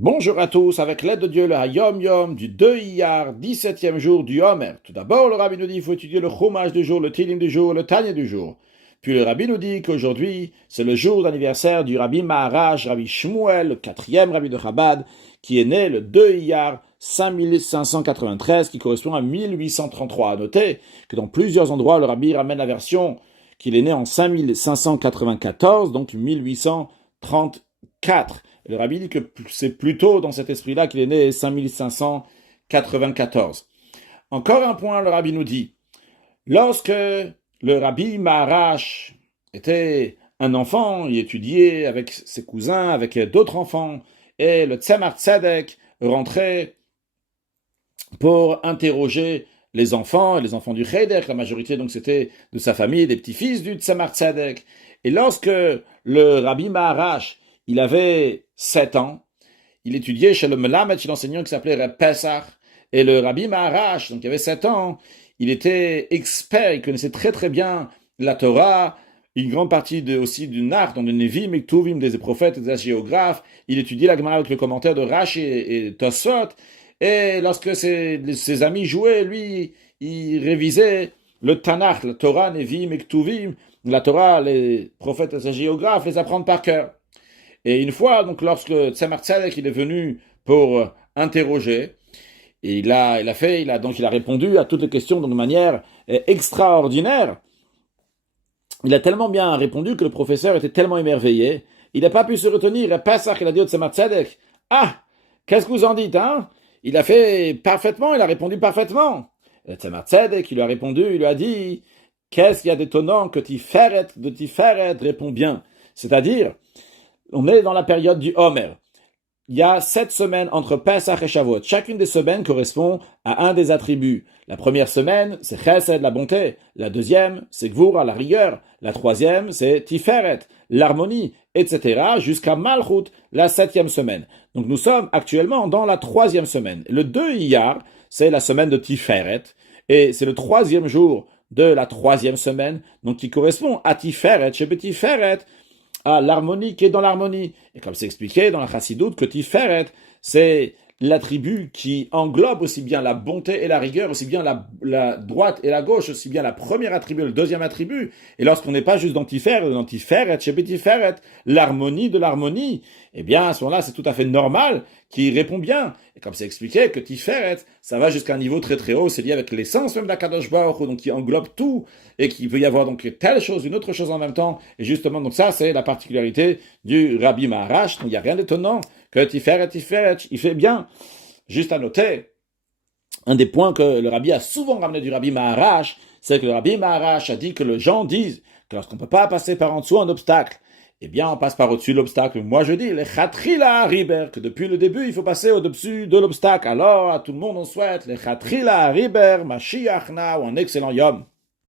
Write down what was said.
Bonjour à tous, avec l'aide de Dieu, le Hayom Yom du 2 Iyar, 17e jour du Homer. Tout d'abord, le Rabbi nous dit qu'il faut étudier le Chumash du jour, le Tilim du jour, le Tanya du jour. Puis le Rabbi nous dit qu'aujourd'hui, c'est le jour d'anniversaire du Rabbi Maharaj, Rabbi Shmuel, le 4e Rabbi de Chabad, qui est né le 2 Iyar 5593, qui correspond à 1833. À noter que dans plusieurs endroits, le Rabbi ramène la version qu'il est né en 5594, donc 1834. Le Rabbi dit que c'est plutôt dans cet esprit-là qu'il est né 5594. Encore un point, le Rabbi nous dit, lorsque le Rabbi Maharaj était un enfant, il étudiait avec ses cousins, avec d'autres enfants, et le Tzemar Tzedek rentrait pour interroger les enfants du Cheder, la majorité donc c'était de sa famille, des petits-fils du Tzemar Tzedek. Et lorsque le Rabbi Maharaj il avait 7 ans, il étudiait chez le Melamed, chez l'enseignant qui s'appelait Reb Pesach, et le Rabbi Maharaj, donc il avait 7 ans, il était expert, il connaissait très très bien la Torah, une grande partie aussi du Nach, dans le Nevim et Ktuvim, des prophètes et des géographes, il étudiait la Gemara avec le commentaire de Rashi et Tosfot, et lorsque ses amis jouaient, lui, il révisait le Tanakh, la Torah, Nevim et Ktuvim, la Torah, les prophètes et les géographes, les apprendre par cœur. Et une fois, donc, lorsque Tzemar Tzedek il est venu pour interroger, et il a répondu à toutes les questions de manière extraordinaire. Il a tellement bien répondu que le professeur était tellement émerveillé, il n'a pas pu se retenir. Et Pesach, il a dit au Tzemar Tzedek, ah, qu'est-ce que vous en dites, hein? Il a fait parfaitement, il a répondu parfaitement. Et Tzemar Tzedek, il lui a répondu, il lui a dit, qu'est-ce qu'il y a d'étonnant que Tiferet de Tiferet répond bien? C'est-à-dire, on est dans la période du Homer. Il y a 7 semaines entre Pesach et Shavuot. Chacune des semaines correspond à un des attributs. La première semaine, c'est Chesed, la bonté. La deuxième, c'est Gvura, la rigueur. La troisième, c'est Tiferet, l'harmonie, etc. jusqu'à Malchut, la 7e semaine. Donc nous sommes actuellement dans la 3e semaine. Le 2 Iyar, c'est la semaine de Tiferet. Et c'est le 3e jour de la 3e semaine, donc qui correspond à Tiferet, chez Tiferet, à l'harmonie qui est dans l'harmonie. Et comme c'est expliqué dans la Chassidoute, que Tiferet, c'est l'attribut qui englobe aussi bien la bonté et la rigueur, aussi bien la droite et la gauche, aussi bien la première attribut, le deuxième attribut. Et lorsqu'on n'est pas juste dans Tiferet, chez Tiferet, l'harmonie de l'harmonie, eh bien, à ce moment-là, c'est tout à fait normal qu'il répond bien. Et comme c'est expliqué, que Tiferet, ça va jusqu'à un niveau très très haut, c'est lié avec l'essence même d'Akadosh Baruch Hu, donc qui englobe tout, et qu'il peut y avoir donc telle chose, une autre chose en même temps. Et justement, donc ça, c'est la particularité du Rabbi Maharaj. Donc il n'y a rien d'étonnant que Tiferet, il fait bien. Juste à noter, un des points que le Rabbi a souvent ramené du Rabbi Maharaj, c'est que le Rabbi Maharaj a dit que les gens disent que lorsqu'on ne peut pas passer par en dessous un obstacle, eh bien, on passe par au-dessus de l'obstacle. Moi, je dis, les chatrila riber, que depuis le début, il faut passer au-dessus de l'obstacle. Alors, à tout le monde, on souhaite, les chatrila riber, Mashiach na, ou un excellent yom.